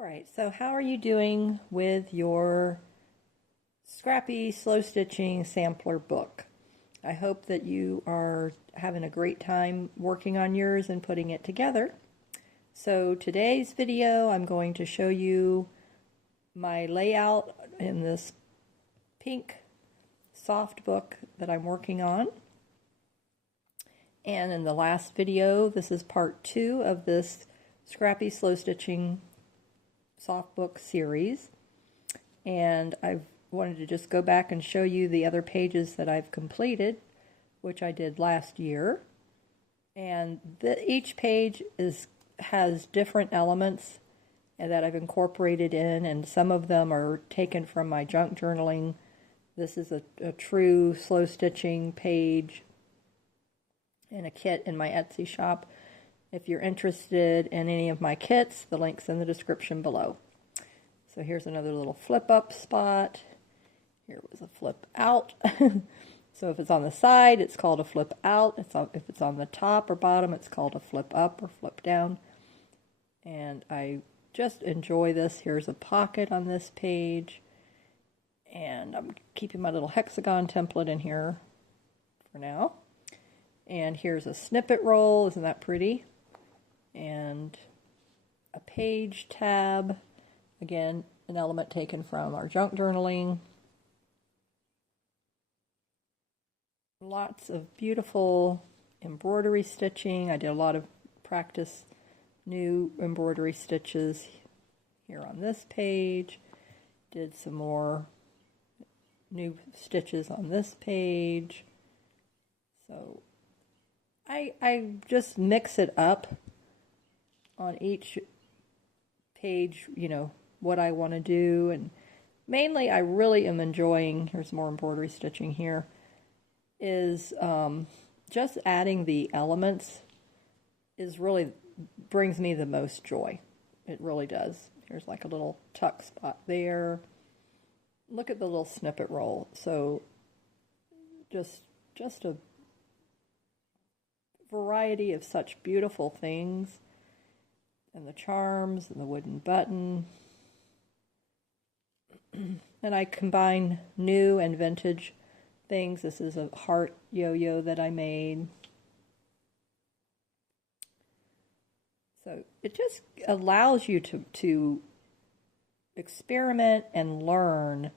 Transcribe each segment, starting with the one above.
All right, so how are you doing with your Scrappy Slow Stitching Sampler book? I hope that you are having a great time working on yours and putting it together. So today's video, I'm going to show you my layout in this pink soft book that I'm working on. And in the last video, this is part 2 of this Scrappy Slow Stitching soft book series, and I wanted to just go back and show you the other pages that I've completed, which I did last year. And each page has different elements that I've incorporated in, and some of them are taken from my junk journaling. This is a true slow stitching page in a kit in my Etsy shop. If you're interested in any of my kits, the link's in the description below. So here's another little flip up spot. Here was a flip out. So if it's on the side, it's called a flip out. If it's on the top or bottom, it's called a flip up or flip down. And I just enjoy this. Here's a pocket on this page. And I'm keeping my little hexagon template in here for now. And here's a snippet roll. Isn't that pretty? And a page tab, again, an element taken from our junk journaling. Lots of beautiful embroidery stitching. I did a lot of practice new embroidery stitches here on this page. Did some more new stitches on this page. So I just mix it up on each page, you know, what I want to do. And mainly I really am enjoying, here's more embroidery stitching here, is just adding the elements really brings me the most joy. It really does. Here's like a little tuck spot there. Look at the little snippet roll. So just a variety of such beautiful things. And the charms and the wooden button. And I combine new and vintage things. This is a heart yo-yo that I made. So it just allows you to experiment and learn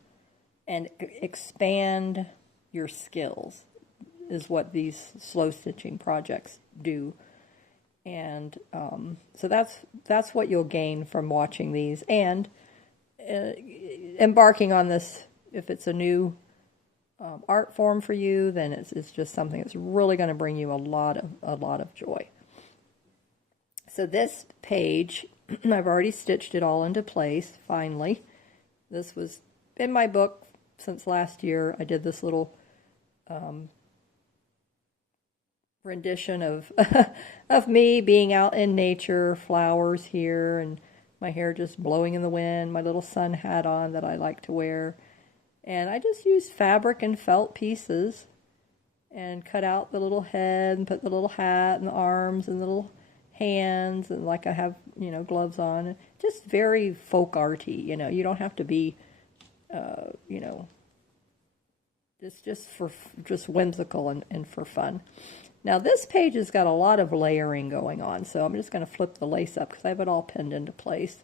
and expand your skills, is what these slow stitching projects do. And so that's what you'll gain from watching these and embarking on this. If it's a new art form for you, then it's just something that's really going to bring you a lot of joy. So this page, I've already stitched it all into place. Finally, this was in my book since last year. I did this little rendition of of me being out in nature, flowers here, and my hair just blowing in the wind, my little sun hat on that I like to wear. And I just used fabric and felt pieces and cut out the little head and put the little hat and the arms and the little hands, and like I have, you know, gloves on. Just very folk arty, you know. You don't have to be you know, just whimsical and for fun. Now this page has got a lot of layering going on, so I'm just going to flip the lace up because I have it all pinned into place.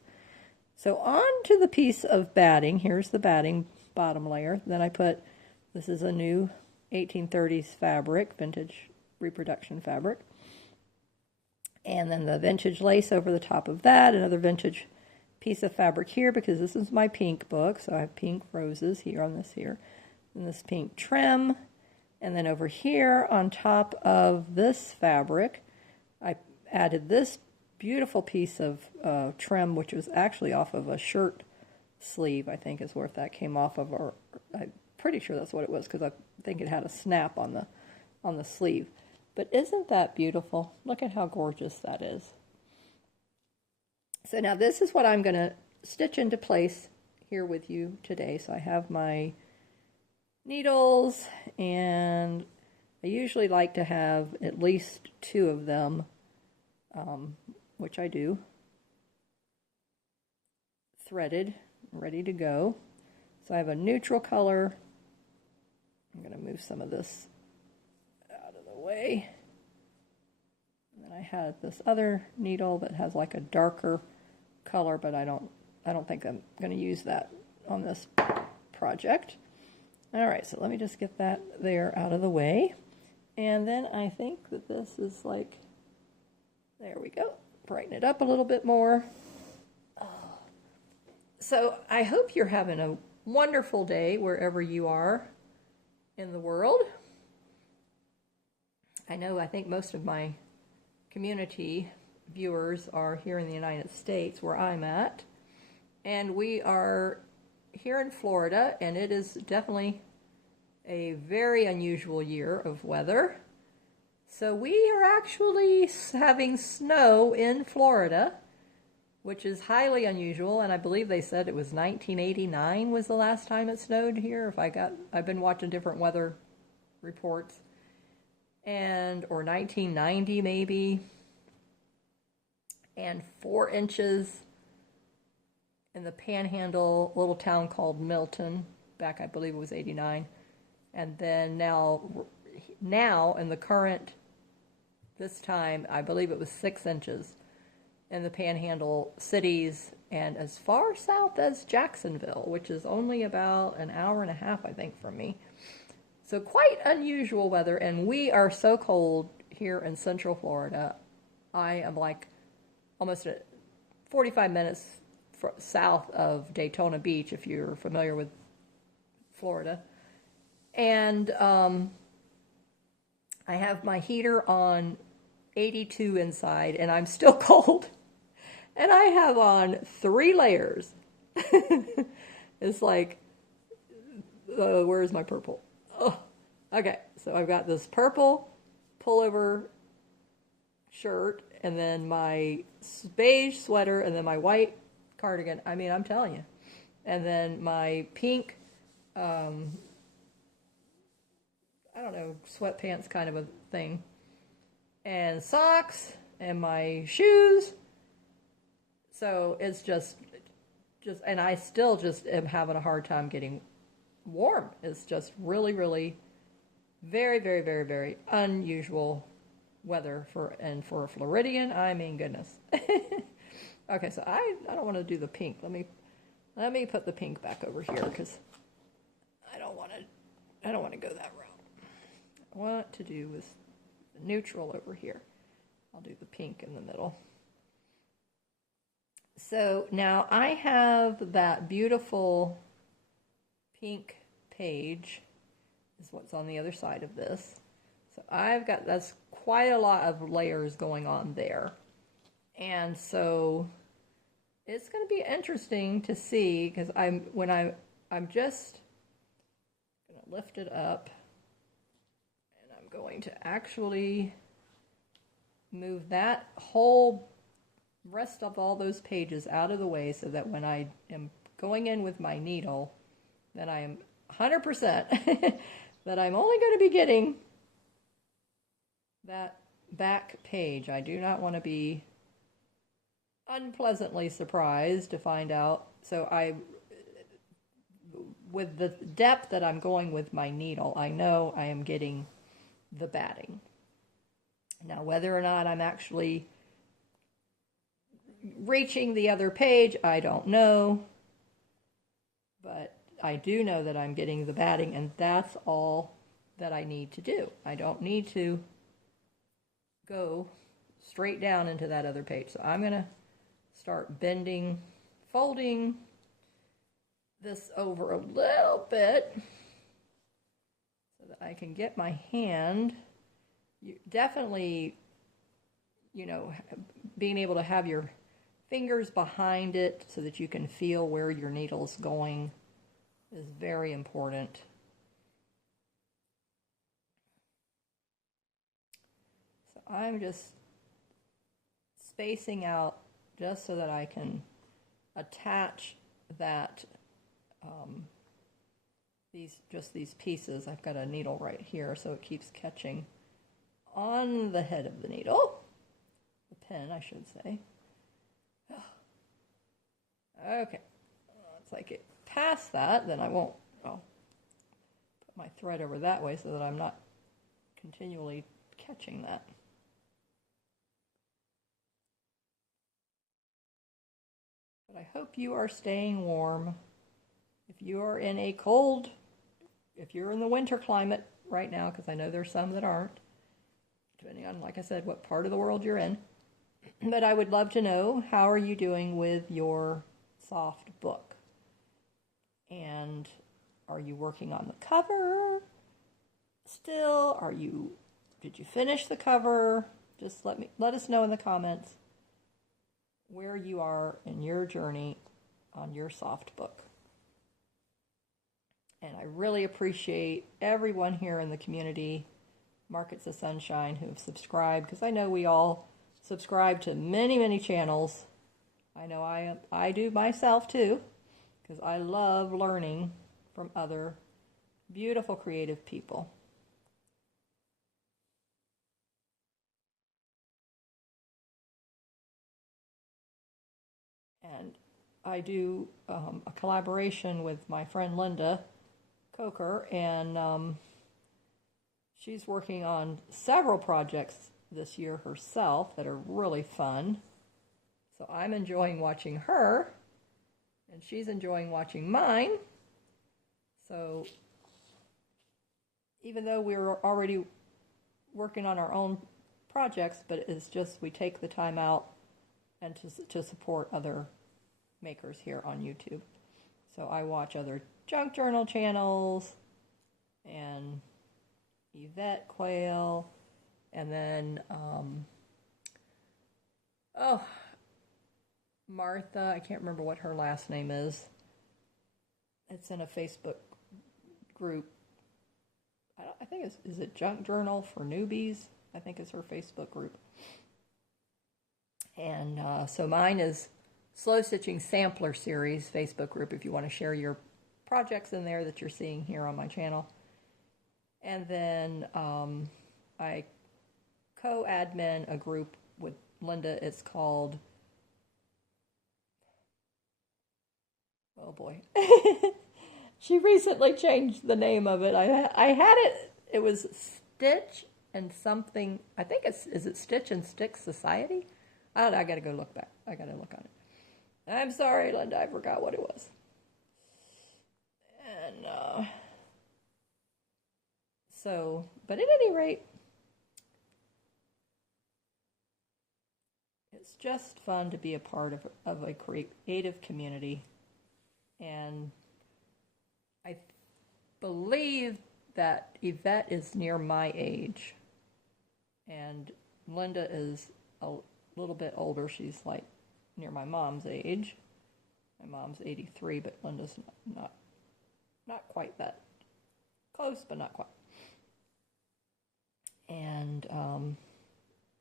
So on to the piece of batting. Here's the batting bottom layer. Then I put, this is a new 1830s fabric, vintage reproduction fabric. And then the vintage lace over the top of that, another vintage piece of fabric here because this is my pink book, so I have pink roses here on this here. And this pink trim. And then over here on top of this fabric, I added this beautiful piece of trim, which was actually off of a shirt sleeve, I think is where that came off of, or I'm pretty sure that's what it was because I think it had a snap on the sleeve. But isn't that beautiful? Look at how gorgeous that is. So now this is what I'm going to stitch into place here with you today. So I have my needles, and I usually like to have at least 2 of them, which I do. threaded, ready to go. So I have a neutral color. I'm going to move some of this out of the way. And then I had this other needle that has like a darker color, but I don't think I'm going to use that on this project. All right, so let me just get that there out of the way. And then I think that this is like, there we go. Brighten it up a little bit more. So I hope you're having a wonderful day wherever you are in the world. I think most of my community viewers are here in the United States where I'm at. And we are here in Florida, and it is definitely a very unusual year of weather. So we are actually having snow in Florida, which is highly unusual, and I believe they said it was 1989 was the last time it snowed here. I've been watching different weather reports, or 1990 maybe, and 4 inches in the Panhandle, little town called Milton, back I believe it was 89, and then now in the current, this time, I believe it was 6 inches in the Panhandle cities and as far south as Jacksonville, which is only about an hour and a half, I think, from me. So quite unusual weather, and we are so cold here in Central Florida. I am like almost 45 minutes south of Daytona Beach, if you're familiar with Florida. And I have my heater on 82 inside, and I'm still cold. And I have on 3 layers. It's like, where's my purple? Oh, okay, so I've got this purple pullover shirt, and then my beige sweater, and then my white cardigan. I mean, I'm telling you. And then my pink, I don't know, sweatpants kind of a thing. And socks, and my shoes. So it's just, and I still just am having a hard time getting warm. It's just really, really very, very, very, very unusual weather for a Floridian. I mean, goodness. Okay, so I don't want to do the pink. Let me put the pink back over here because I don't want to go that route. I want to do with the neutral over here. I'll do the pink in the middle. So now I have that beautiful pink page is what's on the other side of this. So that's quite a lot of layers going on there. And so it's going to be interesting to see because I'm just going to lift it up and I'm going to actually move that whole rest of all those pages out of the way so that when I am going in with my needle, then I am 100% that I'm only going to be getting that back page. I do not want to be unpleasantly surprised to find out. So with the depth that I'm going with my needle, I know I am getting the batting. Now, whether or not I'm actually reaching the other page, I don't know. But I do know that I'm getting the batting, and that's all that I need to do. I don't need to go straight down into that other page. So I'm going to start bending, folding this over a little bit so that I can get my hand. Definitely, being able to have your fingers behind it so that you can feel where your needle's going is very important. So I'm just spacing out just so that I can attach that these pieces. I've got a needle right here so it keeps catching on the head of the needle, the pin I should say. Okay, once I get past that, then I'll put my thread over that way so that I'm not continually catching that. But I hope you are staying warm. If you are in a cold, if you're in the winter climate right now, because I know there's some that aren't, depending on, like I said, what part of the world you're in. But I would love to know, how are you doing with your soft book? And are you working on the cover still? Did you finish the cover? Just let us know in the comments where you are in your journey on your soft book. And I really appreciate everyone here in the community, Markets of Sunshine, who have subscribed, because I know we all subscribe to many, many channels. I know I do myself too, because I love learning from other beautiful, creative people. And I do a collaboration with my friend Linda Coker, and she's working on several projects this year herself that are really fun. So I'm enjoying watching her, and she's enjoying watching mine. So even though we're already working on our own projects, but it's just we take the time out and to support other makers here on YouTube. So I watch other junk journal channels and Yvette Quayle, and then Martha, I can't remember what her last name is. It's in a Facebook group. I think is it Junk Journal for Newbies? I think it's her Facebook group. And so mine is Slow Stitching Sampler Series Facebook group, if you want to share your projects in there that you're seeing here on my channel. And then I co-admin a group with Linda. It's called, oh boy, she recently changed the name of it. I had it was Stitch and something, I think is it Stitch and Stick Society? I don't know, I gotta go look back. I gotta look on it. I'm sorry, Linda, I forgot what it was. And so, but at any rate, it's just fun to be a part of a creative community. And I believe that Yvette is near my age, and Linda is a little bit older. She's like near my mom's age. My mom's 83, but Linda's not quite that close, but not quite. And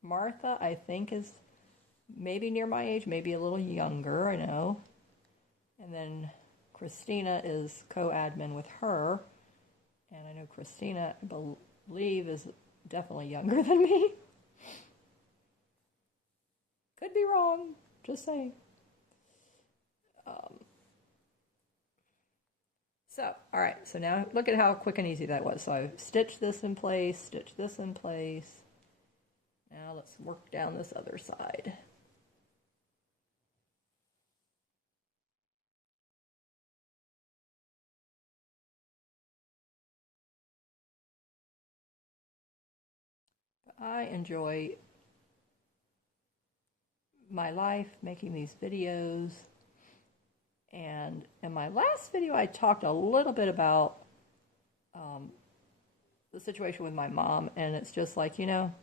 Martha, I think, is maybe near my age, maybe a little younger, I know. And then Christina is co-admin with her. And I know Christina, I believe, is definitely younger than me. Could be wrong, just saying. So, all right, so now look at how quick and easy that was. So I've stitched this in place, stitched this in place. Now let's work down this other side. I enjoy my life making these videos. And in my last video, I talked a little bit about the situation with my mom. And it's just like, you know,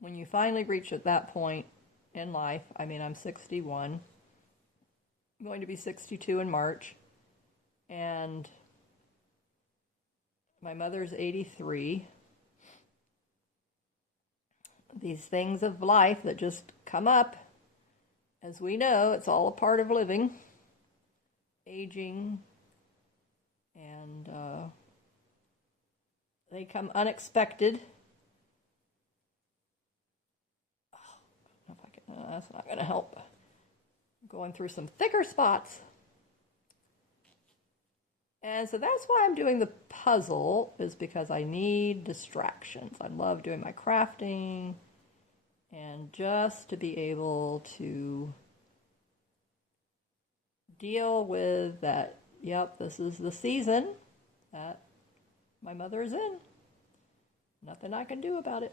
when you finally reach at that point in life, I mean, I'm 61, I'm going to be 62 in March. And my mother's 83. These things of life that just come up, as we know, it's all a part of living. Aging, and they come unexpected. Oh, I don't know if I can, that's not going to help. I'm going through some thicker spots. And so that's why I'm doing the puzzle, is because I need distractions. I love doing my crafting, and just to be able to deal with that, yep, this is the season that my mother is in. Nothing I can do about it.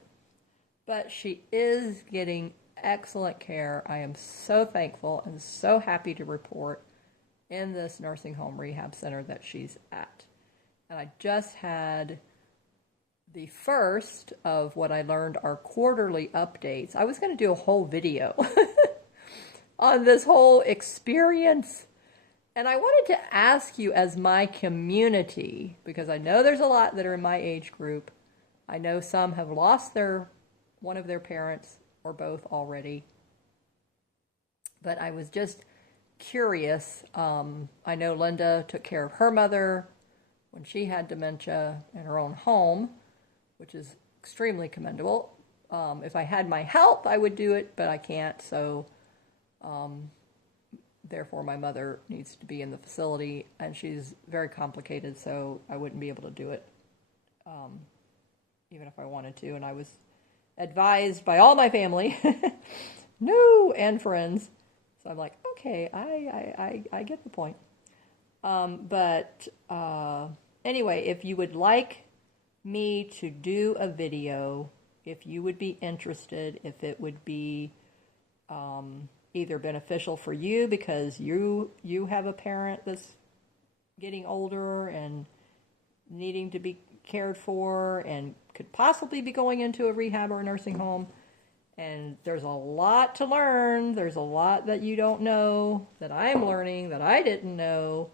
But she is getting excellent care. I am so thankful and so happy to report in this nursing home rehab center that she's at. And I just had the first of what I learned are quarterly updates. I was going to do a whole video on this whole experience. And I wanted to ask you, as my community, because I know there's a lot that are in my age group. I know some have lost one of their parents or both already. But I was just curious. I know Linda took care of her mother when she had dementia in her own home, which is extremely commendable. If I had my help, I would do it, but I can't. So therefore, my mother needs to be in the facility, and she's very complicated, so I wouldn't be able to do it even if I wanted to. And I was advised by all my family, no, and friends. So I'm like, okay, I get the point. But anyway, if you would like me to do a video, if you would be interested, if it would be either beneficial for you because you have a parent that's getting older and needing to be cared for and could possibly be going into a rehab or a nursing home, and there's a lot to learn, there's a lot that you don't know that I'm learning that I didn't know.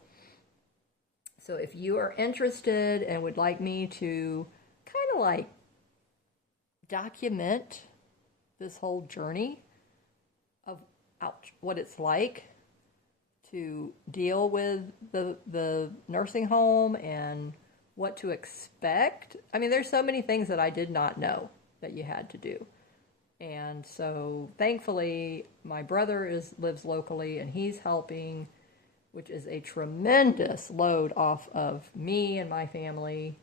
So if you are interested and would like me to kind of like document this whole journey of what it's like to deal with the nursing home and what to expect. I mean, there's so many things that I did not know that you had to do. And so thankfully my brother lives locally and he's helping, which is a tremendous load off of me and my family.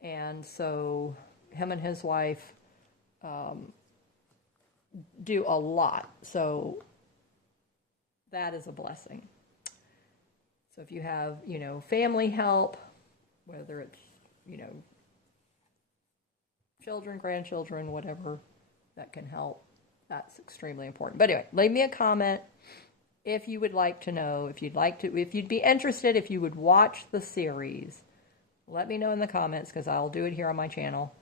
And so him and his wife do a lot. So that is a blessing. So if you have, family help, whether it's, children, grandchildren, whatever that can help, that's extremely important. But anyway, leave me a comment if you would like to know, if you'd be interested, if you would watch the series. Let me know in the comments because I'll do it here on my channel.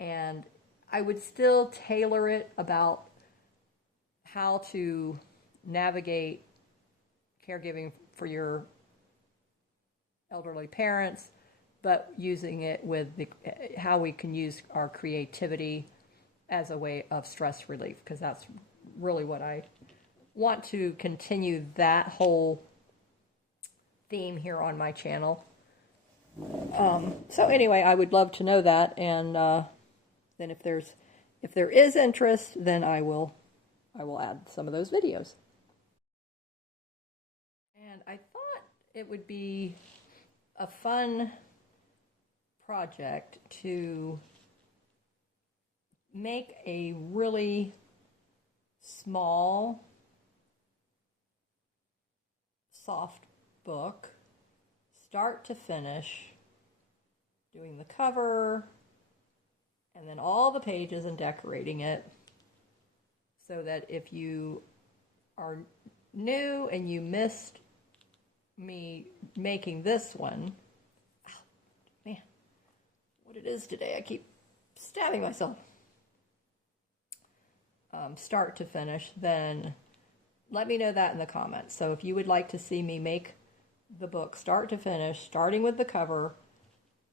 And I would still tailor it about how to navigate caregiving for your elderly parents, but using it with how we can use our creativity as a way of stress relief, because that's really what I want to continue, that whole theme here on my channel. So anyway, I would love to know that, and then if there is interest, then I will add some of those videos. And I thought it would be a fun project to make a really small, soft book, start to finish, doing the cover, and then all the pages and decorating it, so that if you are new and you missed me making this one, man, what it is today, I keep stabbing myself, start to finish, then let me know that in the comments. So if you would like to see me make the book start to finish, starting with the cover,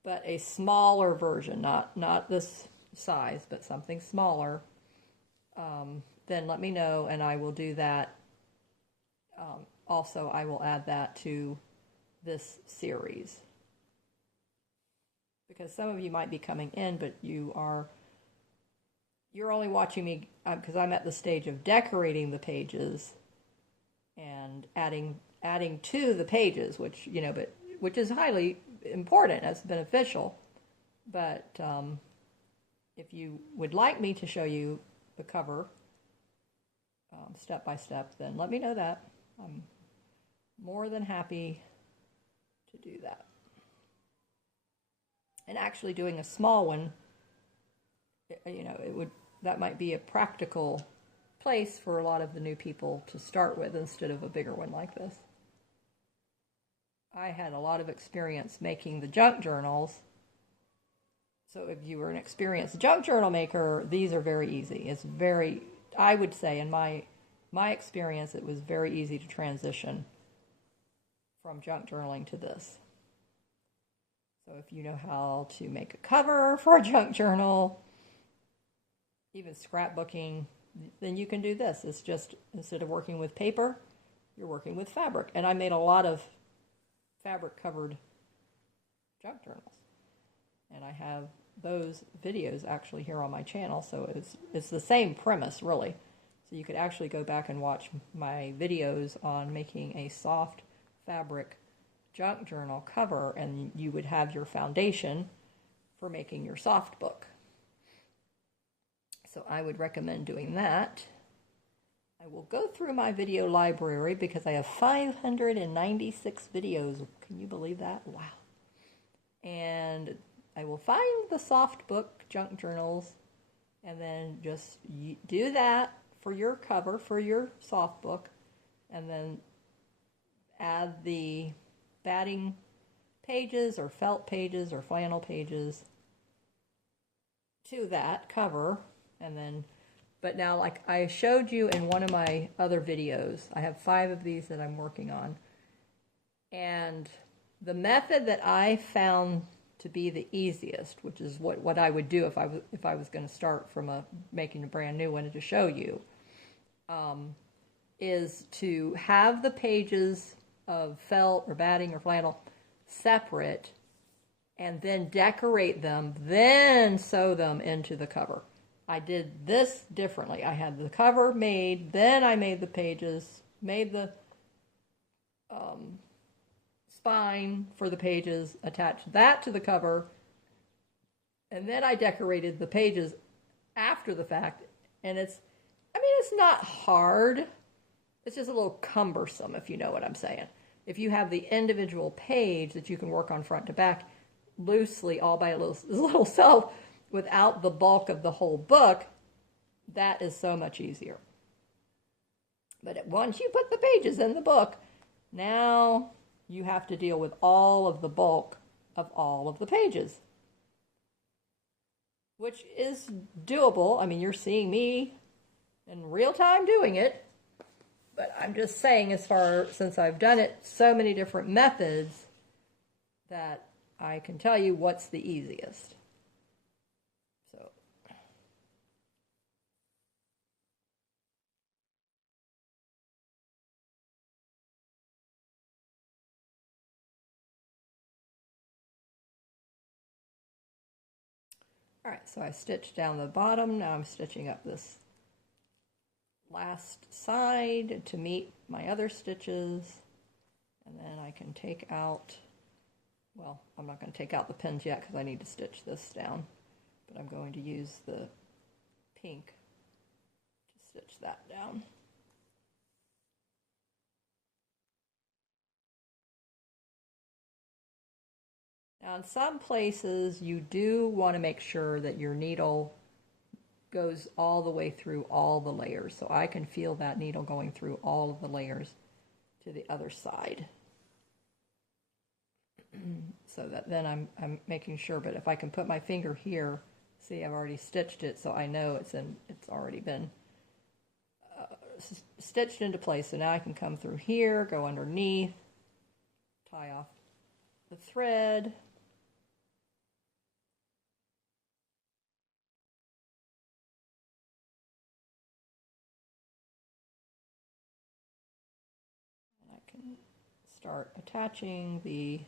but a smaller version, not this size, but something smaller, then let me know and I will do that. Also, I will add that to this series, because some of you might be coming in, but you're only watching me because I'm at the stage of decorating the pages and adding to the pages, which, but which is highly important, as beneficial. But if you would like me to show you the cover step by step, then let me know that. I'm more than happy to do that. And actually doing a small one, you know, that might be a practical place for a lot of the new people to start with instead of a bigger one like this. I had a lot of experience making the junk journals. So if you were an experienced junk journal maker, these are very easy. It's very, I would say in my experience, it was very easy to transition from junk journaling to this. So if you know how to make a cover for a junk journal, even scrapbooking, then you can do this. It's just, instead of working with paper, you're working with fabric. And I made a lot of fabric-covered junk journals. And I have those videos actually here on my channel, so it's the same premise, really. So you could actually go back and watch my videos on making a soft fabric junk journal cover, and you would have your foundation for making your soft book. So I would recommend doing that. I will go through my video library because I have 596 videos. Can you believe that? Wow. And I will find the soft book junk journals and then just do that for your cover, for your soft book, and then add the batting pages or felt pages or flannel pages to that cover. And then, but now, like I showed you in one of my other videos, I have 5 of these that I'm working on. And the method that I found to be the easiest, which is what I would do if I was going to start from making a brand new one to show you, is to have the pages of felt or batting or flannel separate, and then decorate them, then sew them into the cover. I did this differently. I had the cover made, then I made the pages, made the spine for the pages, attached that to the cover, and then I decorated the pages after the fact. And it's not hard. It's just a little cumbersome, if you know what I'm saying. If you have the individual page that you can work on front to back loosely, all by a little self, without the bulk of the whole book, that is so much easier. But once you put the pages in the book, now you have to deal with all of the bulk of all of the pages, which is doable. I mean, you're seeing me in real time doing it, but I'm just saying, since I've done it so many different methods, that I can tell you what's the easiest. So all right, so I stitched down the bottom. Now I'm stitching up this last side to meet my other stitches, and then I can take out, well, I'm not going to take out the pins yet because I need to stitch this down, but I'm going to use the pink to stitch that down. Now in some places you do want to make sure that your needle goes all the way through all the layers. So I can feel that needle going through all of the layers to the other side. So that then I'm making sure, but if I can put my finger here, see, I've already stitched it, so I know it's already been stitched into place. So now I can come through here, go underneath, tie off the thread. I can start attaching the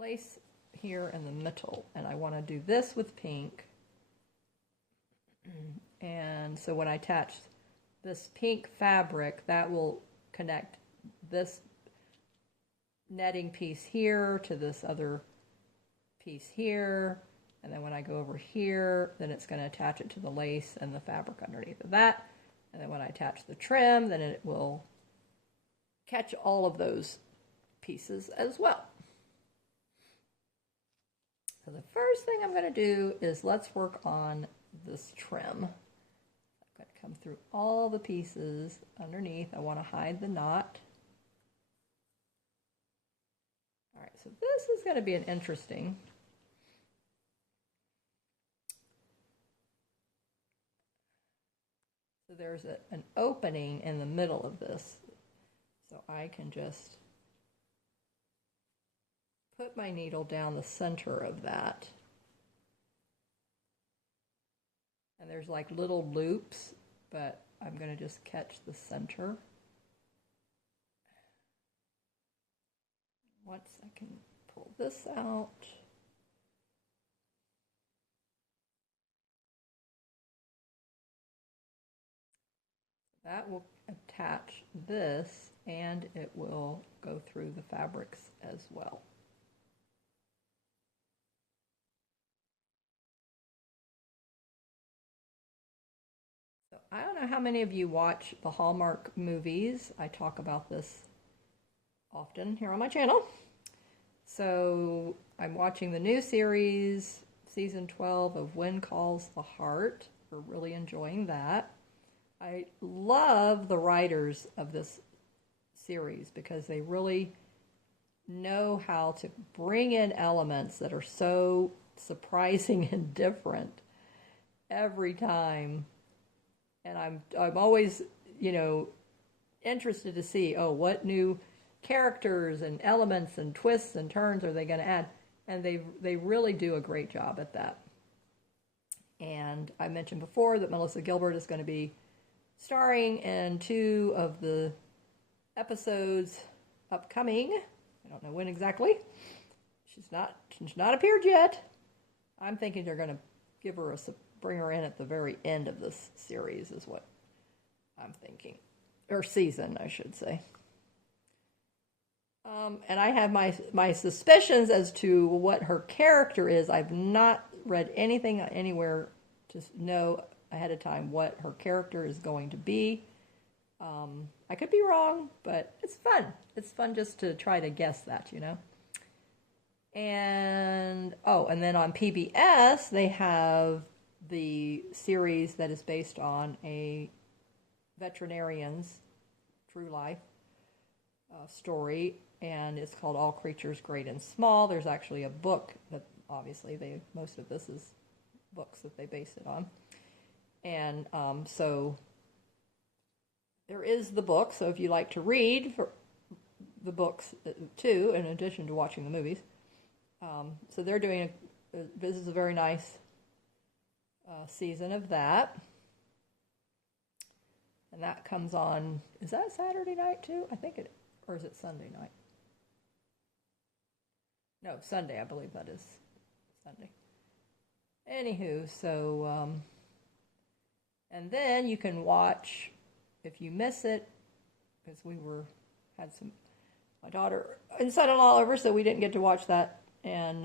lace here in the middle, and I want to do this with pink. And so when I attach this pink fabric, that will connect this netting piece here to this other piece here. And then when I go over here, then it's going to attach it to the lace and the fabric underneath of that. And then when I attach the trim, then it will catch all of those pieces as well. So the first thing I'm going to do is let's work on this trim. I'm going to come through all the pieces underneath. I want to hide the knot. All right, so this is going to be an interesting. So there's an opening in the middle of this. So I can just put my needle down the center of that. And there's like little loops, but I'm going to just catch the center. Once I can pull this out. That will attach this, and it will go through the fabrics as well. So I don't know how many of you watch the Hallmark movies. I talk about this often here on my channel. So I'm watching the new series, season 12 of When Calls the Heart. We're really enjoying that. I love the writers of this series because they really know how to bring in elements that are so surprising and different every time. And I'm always, interested to see, what new characters and elements and twists and turns are they going to add? And they really do a great job at that. And I mentioned before that Melissa Gilbert is going to be starring in 2 of the episodes upcoming. I don't know when exactly. She's not appeared yet. I'm thinking they're going to bring her in at the very end of this series is what I'm thinking. Or season, I should say. And I have my suspicions as to what her character is. I've not read anything anywhere to know ahead of time what her character is going to be. I could be wrong, but it's fun. It's fun just to try to guess that, And, and then on PBS, they have the series that is based on a veterinarian's true life story, and it's called All Creatures Great and Small. There's actually a book that obviously most of this is books that they base it on. And so there is the book. So if you like to read for the books too, in addition to watching the movies, so they're doing this is a very nice season of that. And that comes on, is that Saturday night too? I think or is it Sunday night? No, Sunday, I believe that is Sunday. Anywho, so, and then you can watch, if you miss it, because my daughter and son-in-law over, so we didn't get to watch that. And,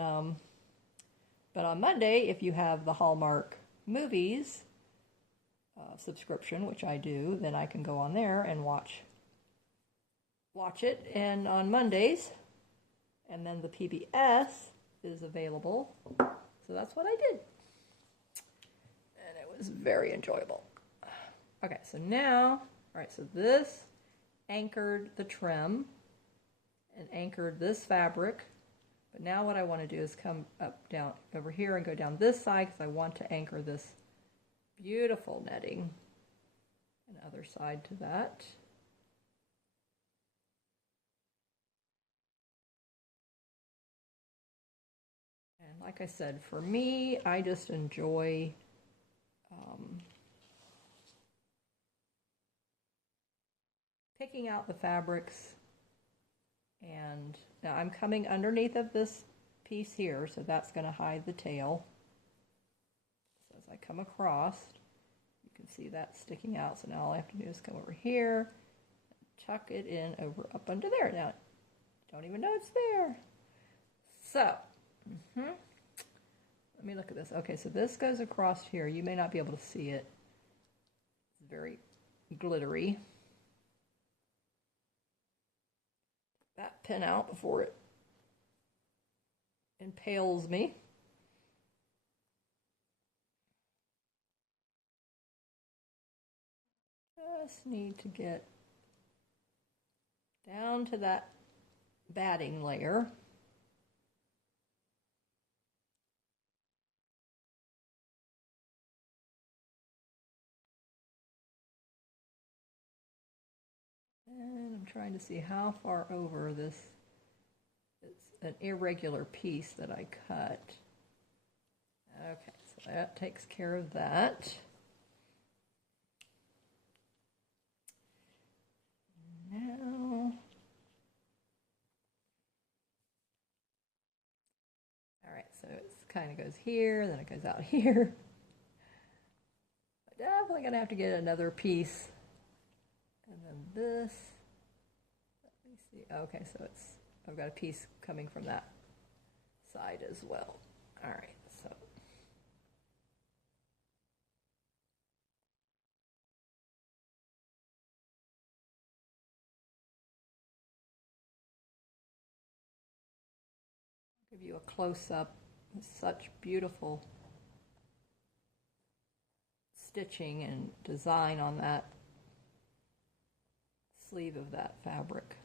but on Monday, if you have the Hallmark movies subscription, which I do, then I can go on there and watch it. And on Mondays, and then the PBS is available. So that's what I did. And it was very enjoyable. Okay, so now, all right, so this anchored the trim and anchored this fabric. But now what I want to do is come down over here and go down this side because I want to anchor this beautiful netting and other side to that. And like I said, for me, I just enjoy picking out the fabrics. And now I'm coming underneath of this piece here, so that's going to hide the tail. So as I come across, you can see that sticking out. So now all I have to do is come over here, tuck it in over up under there. Now, don't even know it's there. So, let me look at this. Okay, so this goes across here. You may not be able to see it. It's very glittery. That pin out before it impales me. Just need to get down to that batting layer. And I'm trying to see how far over this. It's an irregular piece that I cut. Okay, so that takes care of that. Now, all right, so it kind of goes here, then it goes out here. I'm definitely going to have to get another piece. And then this, let me see. Okay, so I've got a piece coming from that side as well. All right, so. Give you a close-up with such beautiful stitching and design on that sleeve of that fabric.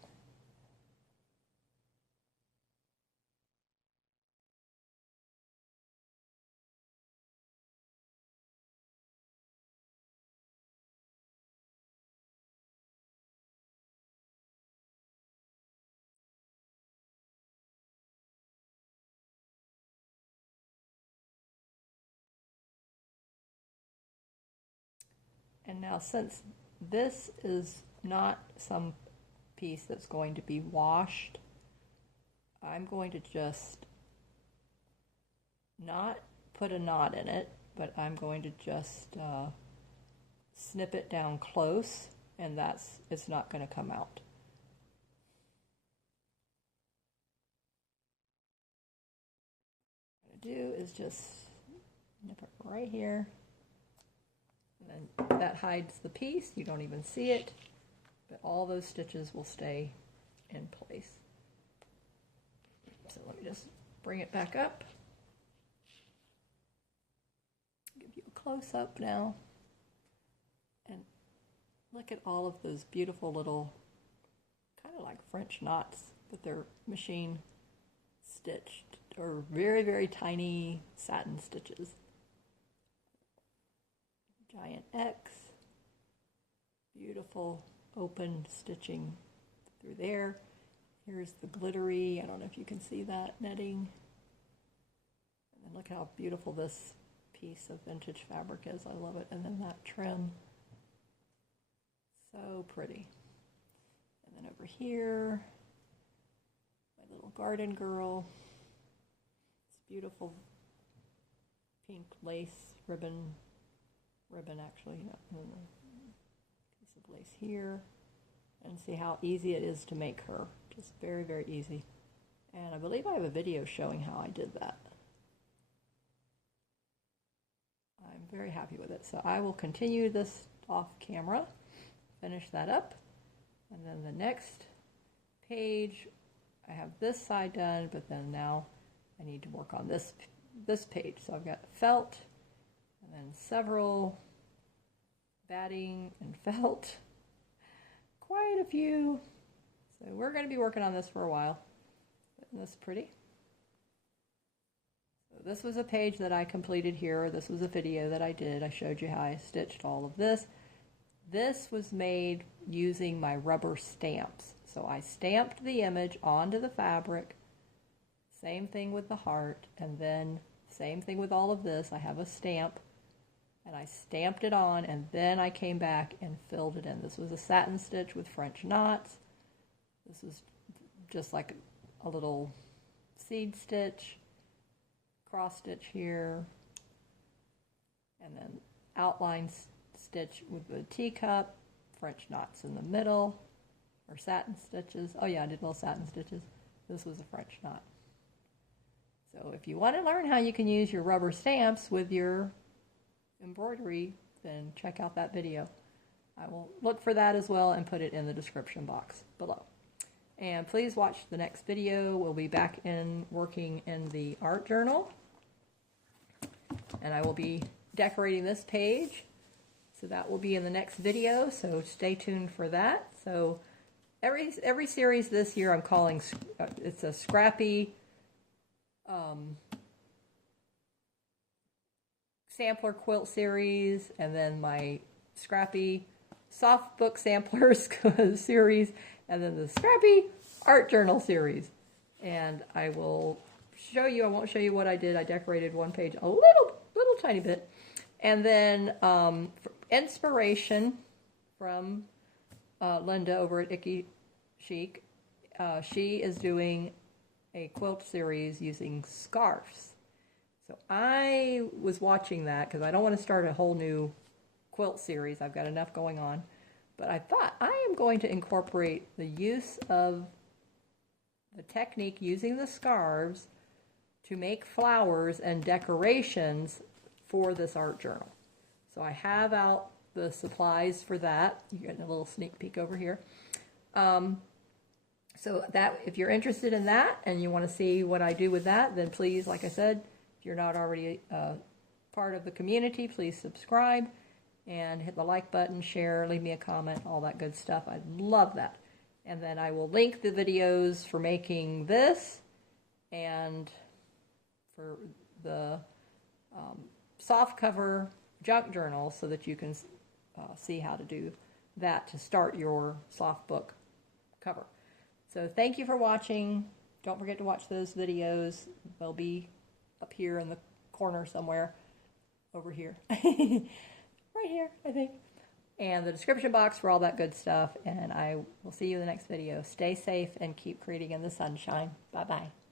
And now, since this is not some piece that's going to be washed, I'm going to just not put a knot in it, but I'm going to just snip it down close, and it's not going to come out. What I'm going to do is just nip it right here. And then that hides the piece. You don't even see it, but all those stitches will stay in place. So let me just bring it back up. Give you a close-up now. And look at all of those beautiful little, kind of like French knots, but they're machine stitched, or very, very tiny satin stitches. Giant X, beautiful open stitching through there. Here's the glittery, I don't know if you can see that netting. And then look how beautiful this piece of vintage fabric is, I love it. And then that trim, so pretty. And then over here, my little garden girl. It's beautiful pink lace ribbon actually, and a piece of lace here, and see how easy it is to make her. Just very, very easy. And I believe I have a video showing how I did that. I'm very happy with it. So I will continue this off camera, finish that up, and then the next page, I have this side done, but then now I need to work on this page. So I've got felt, and then several batting and felt, quite a few. So we're going to be working on this for a while. Isn't this pretty? So this was a page that I completed here. This was a video that I did. I showed you how I stitched all of this. This was made using my rubber stamps. So I stamped the image onto the fabric. Same thing with the heart, and then same thing with all of this. I have a stamp, and I stamped it on, and then I came back and filled it in. This was a satin stitch with French knots. This is just like a little seed stitch, cross stitch here, and then outline stitch with a teacup, French knots in the middle, or satin stitches. Oh yeah, I did little satin stitches. This was a French knot. So if you want to learn how you can use your rubber stamps with your embroidery, then check out that video. I will look for that as well and put it in the description box below. And please watch the next video. We'll be back in working in the art journal. And I will be decorating this page. So that will be in the next video, so stay tuned for that. So every series this year I'm calling, it's a scrappy sampler quilt series, and then my scrappy soft book samplers series, and then the scrappy art journal series. And I will show you, I won't show you what I did. I decorated one page a little tiny bit. And then inspiration from Linda over at Icky Chic. She is doing a quilt series using scarves. So I was watching that because I don't want to start a whole new quilt series. I've got enough going on. But I thought I am going to incorporate the use of the technique using the scarves to make flowers and decorations for this art journal. So I have out the supplies for that. You're getting a little sneak peek over here. So that, if you're interested in that and you want to see what I do with that, then please, like I said, if you're not already part of the community, please subscribe and hit the like button, share, leave me a comment, all that good stuff. I'd love that. And then I will link the videos for making this and for the soft cover junk journal so that you can see how to do that to start your soft book cover. So thank you for watching. Don't forget to watch those videos. They'll be up here in the corner somewhere over here. Right here, I think. And the description box for all that good stuff. And I will see you in the next video. Stay safe and keep creating in the sunshine. Bye-bye.